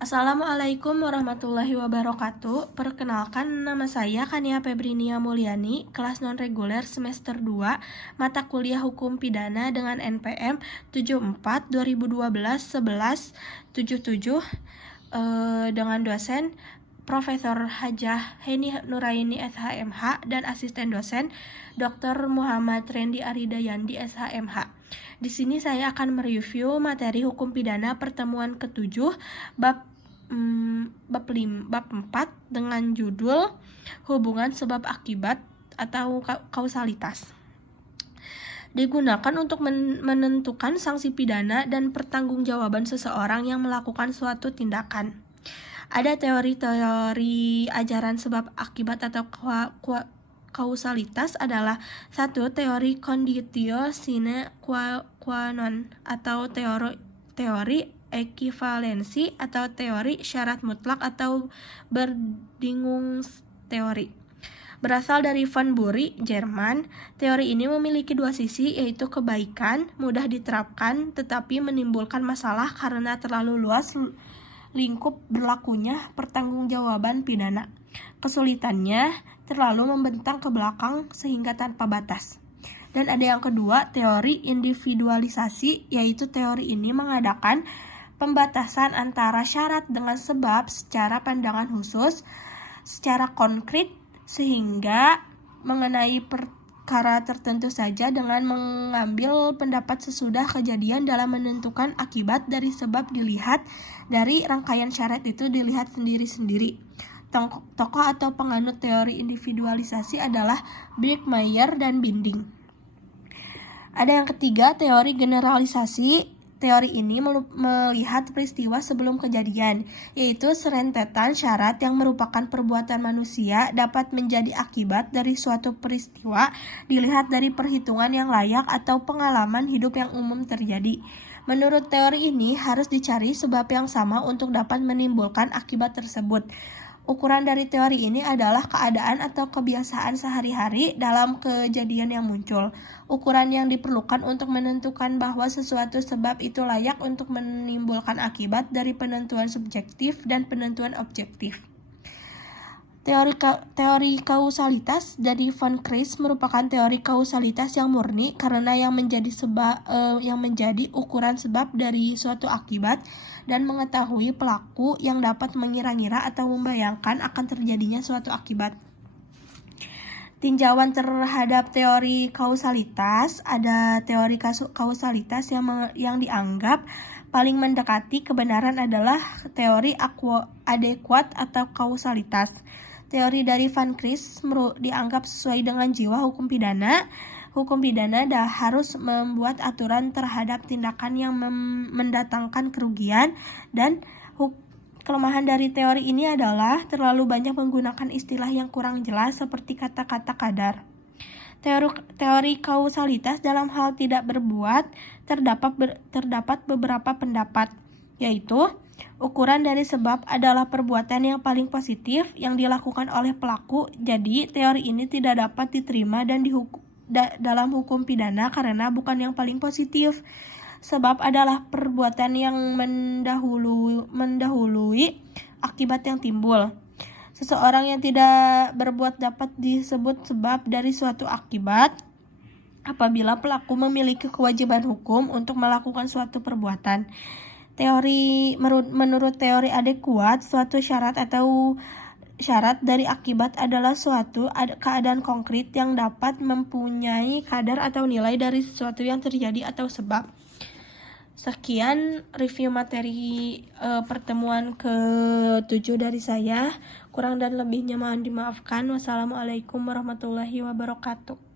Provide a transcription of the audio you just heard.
Assalamualaikum warahmatullahi wabarakatuh. Perkenalkan, nama saya Kania Febrinia Mulyani, kelas non-reguler semester 2, mata kuliah Hukum Pidana dengan NPM 74 2012 11 77 dengan dosen Profesor Hajah Heni Nuraini SHMH dan asisten dosen Dr. Muhammad Rendi Aridayandi SHMH. Di sini saya akan mereview materi hukum pidana pertemuan ke-7 bab 4 dengan judul hubungan sebab akibat atau kausalitas. Digunakan untuk menentukan sanksi pidana dan pertanggungjawaban seseorang yang melakukan suatu tindakan. Ada teori-teori ajaran sebab akibat atau kausalitas adalah 1. Teori conditio sine qua non atau teori ekivalensi atau teori syarat mutlak atau Bedingungsteori. Berasal dari Von Bury, Jerman. Teori ini memiliki dua sisi, yaitu kebaikan, mudah diterapkan, tetapi menimbulkan masalah karena terlalu luas lingkup berlakunya pertanggungjawaban pidana. Kesulitannya terlalu membentang ke belakang sehingga tanpa batas. Dan ada yang kedua, teori individualisasi, yaitu teori ini mengadakan pembatasan antara syarat dengan sebab secara pandangan khusus, secara konkret, sehingga mengenai perkara tertentu saja dengan mengambil pendapat sesudah kejadian dalam menentukan akibat dari sebab dilihat dari rangkaian syarat itu dilihat sendiri-sendiri. Tokoh atau penganut teori individualisasi adalah Birkmayer dan Binding. Ada yang ketiga, teori generalisasi. Teori ini melihat peristiwa sebelum kejadian, yaitu serentetan syarat yang merupakan perbuatan manusia dapat menjadi akibat dari suatu peristiwa dilihat dari perhitungan yang layak atau pengalaman hidup yang umum terjadi. Menurut teori ini harus dicari sebab yang sama untuk dapat menimbulkan akibat tersebut. Ukuran dari teori ini adalah keadaan atau kebiasaan sehari-hari dalam kejadian yang muncul. Ukuran yang diperlukan untuk menentukan bahwa sesuatu sebab itu layak untuk menimbulkan akibat dari penentuan subjektif dan penentuan objektif. Teori kausalitas dari Von Kreis merupakan teori kausalitas yang murni karena yang menjadi ukuran sebab dari suatu akibat dan mengetahui pelaku yang dapat mengira-ngira atau membayangkan akan terjadinya suatu akibat. Tinjauan terhadap teori kausalitas, ada teori kausalitas yang dianggap paling mendekati kebenaran adalah teori adekuat atau kausalitas. Teori dari Von Kreis dianggap sesuai dengan jiwa hukum pidana. Hukum pidana harus membuat aturan terhadap tindakan yang mendatangkan kerugian, dan kelemahan dari teori ini adalah terlalu banyak menggunakan istilah yang kurang jelas seperti kata-kata kadar. Teori kausalitas dalam hal tidak berbuat terdapat beberapa pendapat, yaitu ukuran dari sebab adalah perbuatan yang paling positif yang dilakukan oleh pelaku. Jadi, teori ini tidak dapat diterima dan dalam hukum pidana karena bukan yang paling positif. Sebab adalah perbuatan yang mendahului akibat yang timbul. Seseorang yang tidak berbuat dapat disebut sebab dari suatu akibat apabila pelaku memiliki kewajiban hukum untuk melakukan suatu perbuatan. Menurut teori adekuat, suatu syarat atau syarat dari akibat adalah suatu keadaan konkret yang dapat mempunyai kadar atau nilai dari sesuatu yang terjadi atau sebab. Sekian review materi pertemuan ke-7 dari saya. Kurang dan lebihnya mohon dimaafkan. Wassalamualaikum warahmatullahi wabarakatuh.